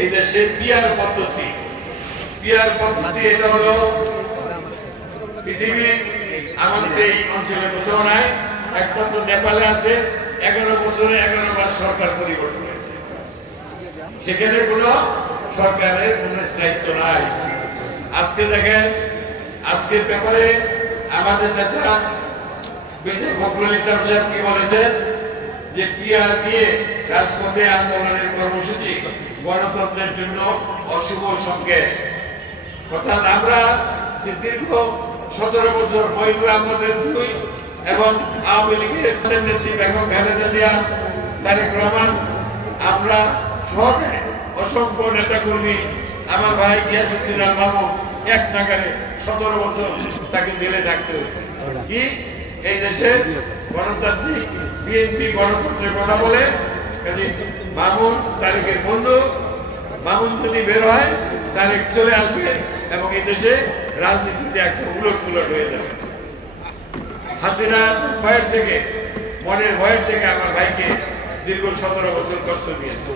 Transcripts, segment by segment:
এই দেশে পিয়ার পদ্ধতি এটা হলো পৃথিবীর আমাদের এই অঞ্চলে কোথাও নাই, একমাত্র নেপালে আছে। 11 বছরে 11 বার সরকার পরিবর্তন হয়েছে। সেখানে কোনো সরকারের কোন স্থায়িত্ব নাই। আজকে দেখেন, আজকের ব্যাপারে আমাদের নেতা ফখরুল ইসলাম সাহেব কি বলেছেন যে পিয়ার দিয়ে রাজপথে আন্দোলনের কর্মসূচি গণতন্ত্রের জন্য অশুভ সংকেত। অর্থাৎ আমরা যে দীর্ঘ 17 বছর মহিবুর আহমদের 2 এবং আওয়ামী লীগের নেত্রী বেগম খালেদা জিয়া, তারেক রহমান, আমরা সহকারে অসংখ্য নেতাকর্মী, আমার ভাই গিয়াসউদ্দিন আল মামুন এক নাগারে 17 বছর তাকে জেলে থাকতে হয়েছে। কি এই দেশে গণতান্ত্রিক বিএনপি গণতন্ত্রের কথা বলে, মামুন তারেকের বন্ধু, মামুন যদি বের হয় তারেক চলে আসবে এবং এই দেশে রাজনীতিতে একটা উলটপুলট হয়ে যাবে। হাসিনার ভয়ের থেকে, মনের ভয়ের থেকে আমার ভাইকে দীর্ঘ 17 বছর কষ্ট দিয়েছে।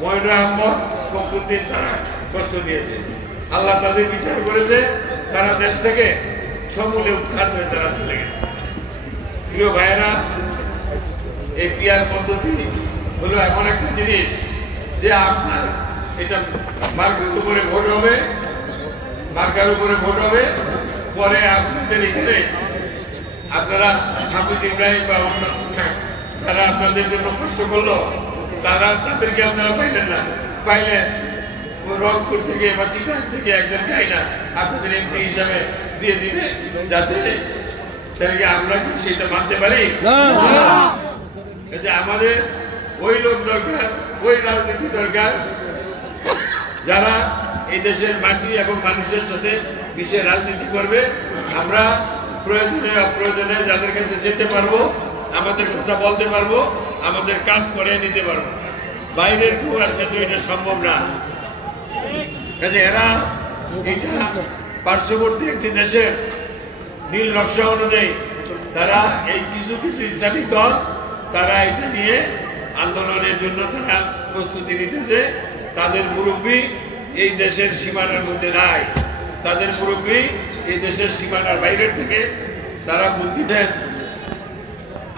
মহিবুর আহমদ, ফখরুদ্দিন তারা কষ্ট দিয়েছে। আল্লাহ তাদের বিচার করেছে, তারা দেশ থেকে সমূলে উৎখাত হয়ে তারা চলে গেছে। প্রিয় ভাইয়েরা, এই পিয়ার পদ্ধতি হলো এমন একটা জিনিস যে আপনার এটা মার্কার উপরে ভোট হবে, পরে আপনাদের এখানে আপনারা হাফিজ ইব্রাহিম বা অন্য তারা আপনাদের জন্য কষ্ট করলো, তাদেরকে আপনারা পাইলেন না, পাইলে রংপুর থেকে বা চিটাং থেকে একজন গাইনা আপনাদের এমপি হিসাবে দিয়ে দিবে, যাতে আমরা কি সেটা মানতে পারি? আমাদের ওই লোক দরকার, ওই রাজনীতি দরকার যারা এই দেশের মাটি এবং মানুষের সাথে মিশে রাজনীতি করবে। আমরা প্রয়োজনে অপ্রয়োজনে যাদের কাছে যেতে পারবো, আমাদের কথা বলতে পারবো, আমাদের কাজ করে নিতে পারবো। বাইরের কেউ আর কিন্তু এটা সম্ভব না। এরা এটা পার্শ্ববর্তী একটি দেশের নীল নকশা অনুযায়ী তারা এই কিছু ইসলামিক দল তারা এটা নিয়ে আন্দোলনের জন্য তারা প্রস্তুতি নিতেছে। তাদের মুরব্বী এই দেশের সীমানার মধ্যে নাই, তাদের মুরব্বী এই দেশের সীমানার বাইরের থেকে তারা বুদ্ধি দেন।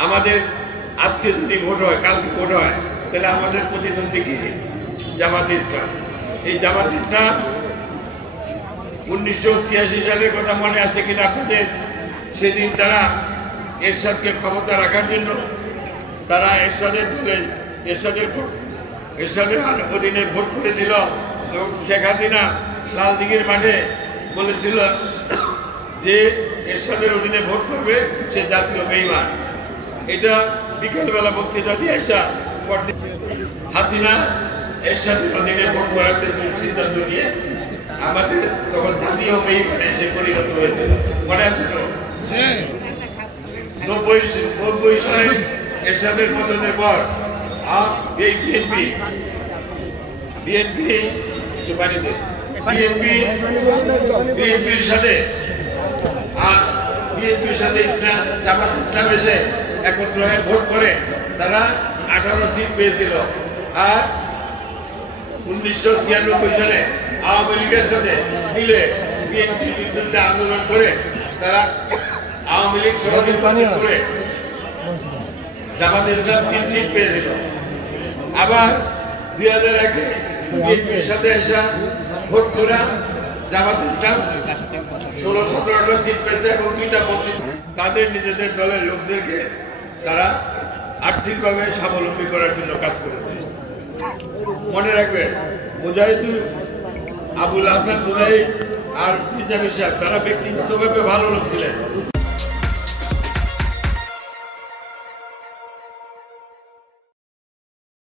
আমাদের আজকে যদি ভোট হয়, কালকে ভোট হয়, তাহলে আমাদের প্রতিদ্বন্দ্বী কি? জামাতে ইসলাম। এই জামাতে ইসলাম 1986 সালের কথা মনে আছে কিনা আপনাদের? সেদিন তারা এরশাদকে ক্ষমতা রাখার জন্য তারা এরশাদের অধীনে ভোট করেছিল এবং শেখ হাসিনা লালদিঘির মাঠে বলেছিল যে এরশাদের অধীনে ভোট করবে সে জাতীয় বেঈমান। এটা বিকেলবেলা বক্তৃতা দিয়ে হাসিনা এরশাদের অধীনে ভোট করার সিদ্ধান্ত নিয়ে আমাদের তখন জাতীয় বেঈমানে সে পরিণত হয়েছিল, মনে আছে তো? 90 সালে এরশাদের পতনের পর এই বিএনপির সাথে ইসলাম জামাত ইসলাম এসে একত্র হয়ে ভোট করে তারা 18 সিট পেয়েছিল। আর 1996 সালে আওয়ামী লীগের সাথে মিলে বিএনপির বিরুদ্ধে আন্দোলন করে তারা আওয়ামী লীগ সহযোগিতা করে জামাত ইসলাম 3 সিট পেয়েছিল। আবার 2001-এ বিএনপির সাথে এসে ভোট করে জামাত ইসলাম 16-17টা সিট পেয়েছে এবং 2টা মন্ত্রী। তাদের নিজেদের দলের লোকদেরকে তারা আর্থিকভাবে স্বাবলম্বী করার জন্য কাজ করেছে। মনে রাখবেন, মুজাহিদুল আবুল হাসান মুজাহিদ আর নিজামী সাহেব তারা ব্যক্তিগতভাবে ভালো লোক ছিলেন।